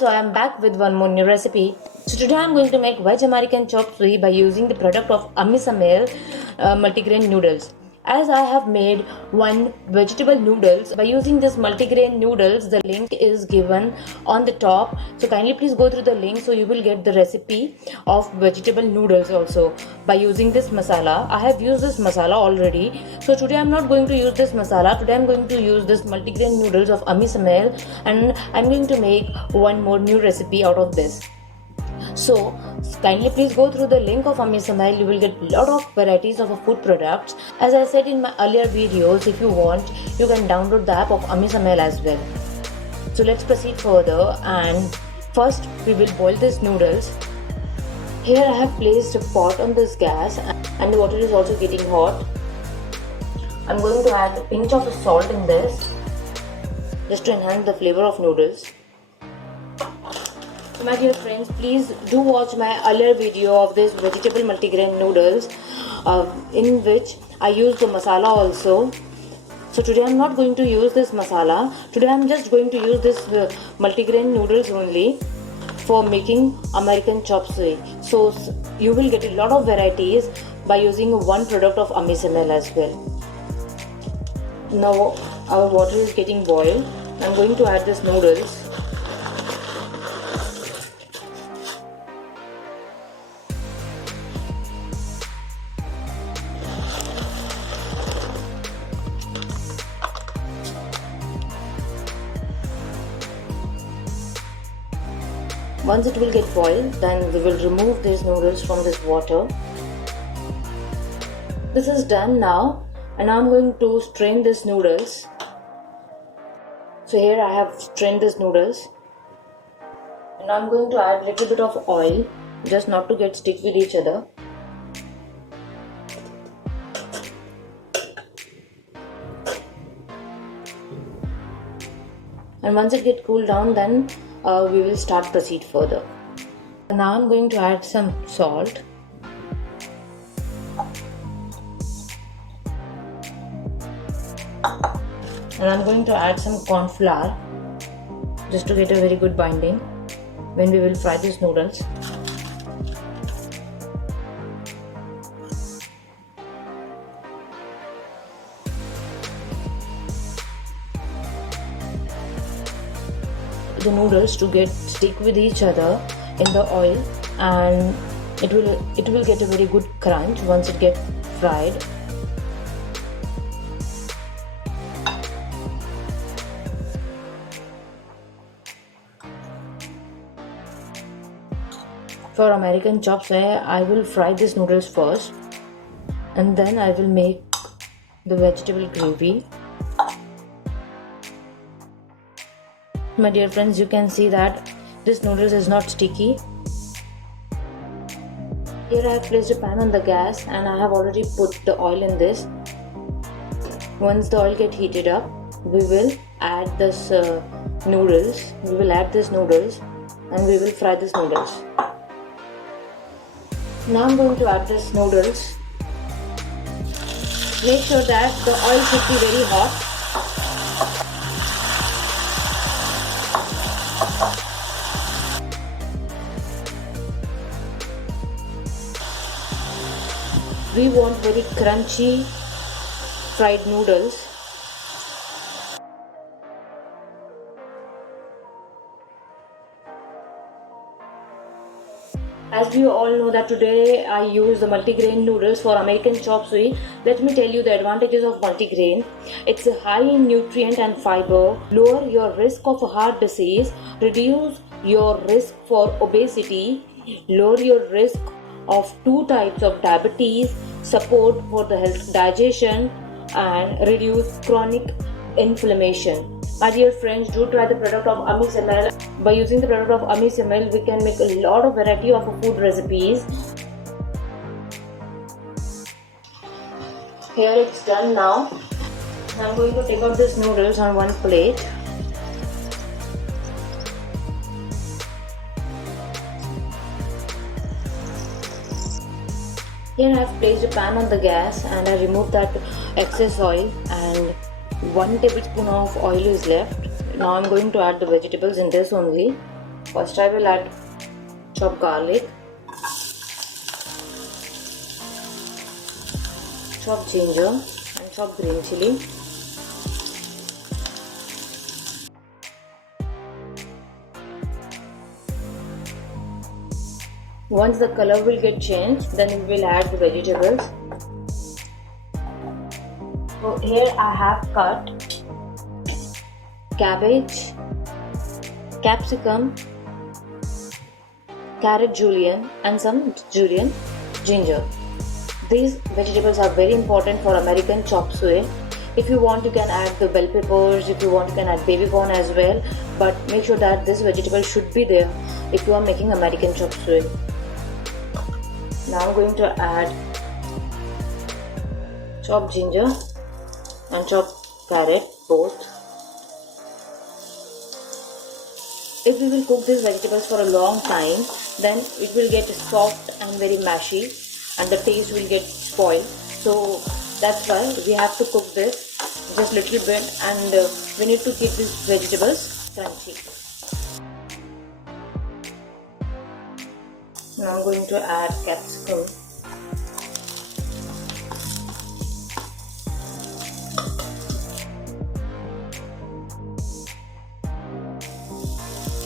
So I am back with one more new recipe. So today I am going to make veg American chop suey by using the product of Amisamel multigrain noodles. As I have made one vegetable noodles by using this multigrain noodles, the link is given on the top. So kindly please go through the link so you will get the recipe of vegetable noodles also by using this masala. I have used this masala already. So today I am not going to use this masala. Today I am going to use this multigrain noodles of Amisamel, and I am going to make one more new recipe out of this. So kindly please go through the link of Amisamel. You will get a lot of varieties of food products. As I said in my earlier videos, if you want, you can download the app of Amisamel as well. So let's proceed further, and first we will boil these noodles. Here I have placed a pot on this gas and the water is also getting hot. I'm going to add a pinch of salt in this just to enhance the flavor of noodles. So my dear friends, please do watch my earlier video of this vegetable multigrain noodles in which I use the masala also. So today I am not going to use this masala. Today I am just going to use this multigrain noodles only for making American chop suey. So you will get a lot of varieties by using one product of Amisamel as well. Now our water is getting boiled. I am going to add this noodles. Once it will get boiled, then we will remove these noodles from this water. This is done now, and now I'm going to strain these noodles. So here I have strained these noodles, and now I'm going to add a little bit of oil, just not to get stick with each other. And once it gets cooled down, then we will proceed further. Now I'm going to add some salt. And I'm going to add some corn flour just to get a very good binding when we will fry these noodles. The noodles to get stick with each other in the oil, and it will get a very good crunch once it gets fried. For American chop suey, I will fry these noodles first, and then I will make the vegetable gravy. My dear friends, you can see that this noodles is not sticky. Here I have placed a pan on the gas, and I have already put the oil in this. Once the oil gets heated up, we will add this noodles. We will add these noodles, and we will fry these noodles. Now I'm going to add these noodles. Make sure that the oil should be very hot. We want very crunchy fried noodles. As we all know that today I use the multigrain noodles for American chop suey. Let me tell you the advantages of multigrain. It's high in nutrient and fiber, lower your risk of heart disease, reduce your risk for obesity, lower your risk of 2 types of diabetes, support for the health digestion, and reduce chronic inflammation. My dear friends, do try the product of Amisamel. By using the product of Amisamel, we can make a lot of variety of food recipes. Here it's done now. I'm going to take out these noodles on one plate. Here I have placed a pan on the gas, and I removed that excess oil, and 1 tablespoon of oil is left. Now I'm going to add the vegetables in this only. First I will add chopped garlic, chopped ginger and chopped green chili. Once the color will get changed, then we will add the vegetables. So here I have cut cabbage, capsicum, carrot julienne and some julienne ginger. These vegetables are very important for American chop suey. If you want, you can add the bell peppers. If you want, you can add baby corn as well. But make sure that this vegetable should be there if you are making American chop suey. Now I'm going to add chopped ginger and chopped carrot both. If we will cook these vegetables for a long time, then it will get soft and very mashy and the taste will get spoiled. So that's why we have to cook this just little bit, and we need to keep these vegetables crunchy. Now I'm going to add capsicum.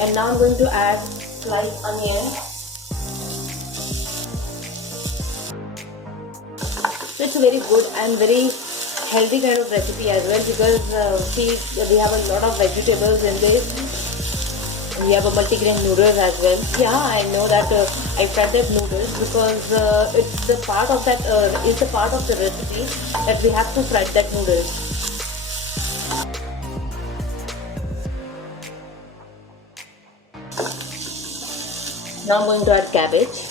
And now I'm going to add sliced onion. So it's a very good and very healthy kind of recipe as well, because we have a lot of vegetables in this. We have a multigrain noodles as well. Yeah, I know that I fried that noodles because it's the part of that is the part of the recipe that we have to fry that noodles. Now I'm going to add cabbage.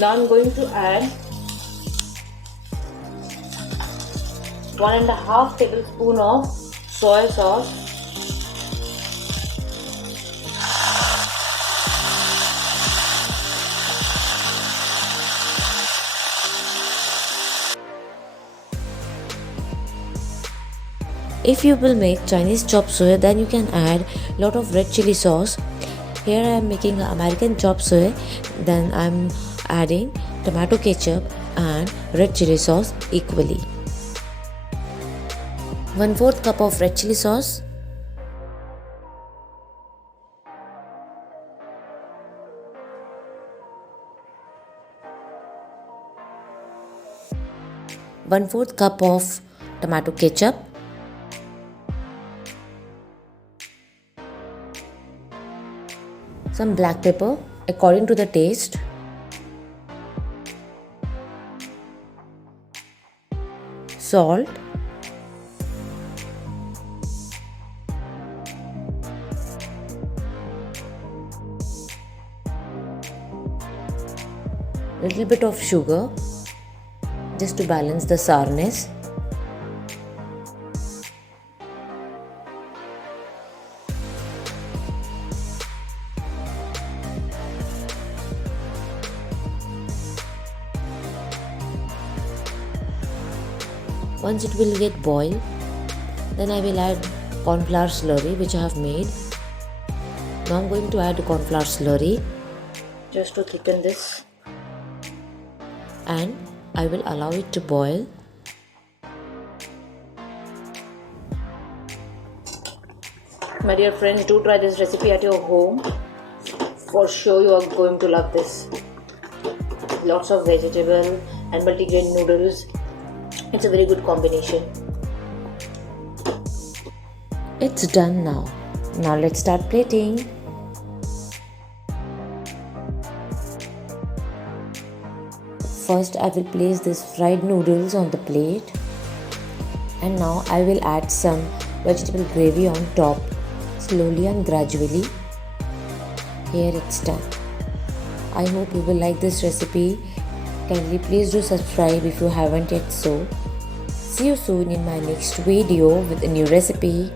Now I'm going to add 1.5 tablespoon of soy sauce. If you will make Chinese chop suey, then you can add lot of red chili sauce. Here I am making American chop suey, then I am adding tomato ketchup and red chili sauce equally. 1/4 cup of red chili sauce, one-fourth cup of tomato ketchup, some black pepper according to the taste, salt, little bit of sugar just to balance the sourness. Once it will get boiled, then I will add corn flour slurry which I have made. Now I'm going to add corn flour slurry Just to thicken this. and I will allow it to boil. My dear friends, do try this recipe at your home. For sure you are going to love this. Lots of vegetable and multigrain noodles. It's a very good combination. It's done now. Now let's start plating. First I will place this fried noodles on the plate, and now I will add some vegetable gravy on top, slowly and gradually. Here it's done. I hope you will like this recipe. Kindly please do subscribe if you haven't yet so. See you soon in my next video with a new recipe.